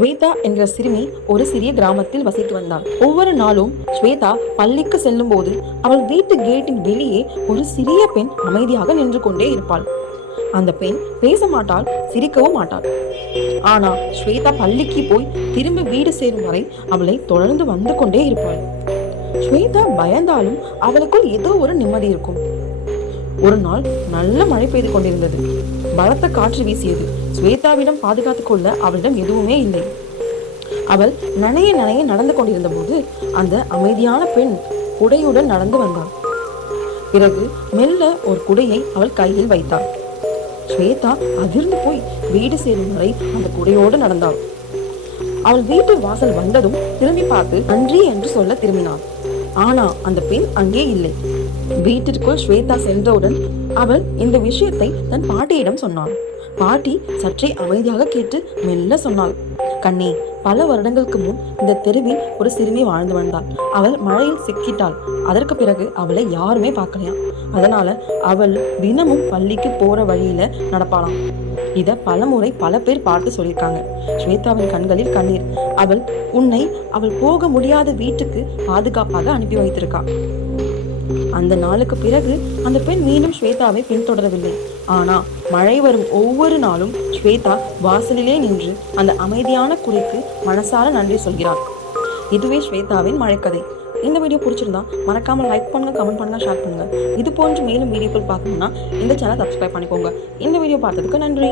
ஸ்வேதா என்ற சிறுமி ஒரு சிறிய கிராமத்தில் வசித்து வந்தாள். ஒவ்வொரு நாளும் ஸ்வேதா பள்ளிக்கு செல்லும் போது அவள் வீட்டு கேட்டின் வெளியே ஒரு சிறிய பெண் அமைதியாக நின்று கொண்டே இருப்பாள். அந்த பெண் பேச மாட்டாள், சிரிக்கவும் மாட்டாள். ஆனா ஸ்வேதா பள்ளிக்கு போய் திரும்ப வீடு சேரும் வரை அவளை தொடர்ந்து வந்து கொண்டே இருப்பாள். ஸ்வேதா பயந்தாலும் அவளுக்குள் ஏதோ ஒரு நிம்மதி இருக்கும். ஒரு நாள் நல்ல மழை பெய்து கொண்டிருந்தது. பலத்த காற்று வீசியது. ஸ்வேதாவிடம் பாதுகாத்துக் கொள்ள அவளிடம் எதுவுமே இல்லை. அவள் நனைய நனைய நடந்து கொண்டிருந்த போது அந்த அமைதியான பெண் குடையுடன் நடந்து வந்தாள். பிறகு மெல்ல ஒரு குடையை அவள் கையில் வைத்தாள். ஸ்வேதா அதிர்ந்து போய் வீடு சேரும் வரை அந்த குடையோடு நடந்தாள். அவள் வீட்டு வாசல் வந்ததும் திரும்பி பார்த்து நன்றி என்று சொல்ல திரும்பினாள். ஆனா அந்த பெண் அங்கே இல்லை. வீட்டிற்குள் ஸ்வேதா சென்றவுடன் அவள் இந்த விஷயத்தை தன் பாட்டியிடம் சொன்னாள். பாட்டி சற்றே அமைதியாக கேட்டு மெல்ல சொன்னாள், கண்ணே, பல வருடங்களுக்கு முன் இந்த தெருவில் ஒரு சிறுமி வாழ்ந்து வந்தாள். அவள் மழையில் சிக்கிட்டாள். அதற்கு பிறகு அவளை யாருமே பார்க்கலையாம். அதனால அவள் தினமும் பள்ளிக்கு போற வழியில நடப்பாளாம். இத பலமுறை பல பேர் பார்த்து சொல்லியிருக்காங்க. ஸ்வேதாவின் கண்களில் கண்ணீர். உன்னை அவள் போக முடியாத வீட்டுக்கு பாதுகாப்பாக அனுப்பி வைத்திருக்கா. அந்த நாளுக்கு பிறகு அந்த பெண் மீண்டும் ஸ்வேதாவை பின்தொடரவில்லை. ஆனா மழை வரும் ஒவ்வொரு நாளும் ஸ்வேதா வாசலிலே நின்று அந்த அமைதியான குடிக்கு மனசார நன்றி சொல்கிறார். இதுவே ஸ்வேதாவின் மழைக்கதை. இந்த வீடியோ பிடிச்சிருந்தா மறக்காம லைக் பண்ணுங்க, கமெண்ட் பண்ணுங்க, ஷேர் பண்ணுங்க. இது போன்று மேலும் வீடியோக்கள் பார்க்கணும்னா இந்த சேனல் சப்ஸ்கிரைப் பண்ணிக்கோங்க. இந்த வீடியோ பார்த்ததுக்கு நன்றி.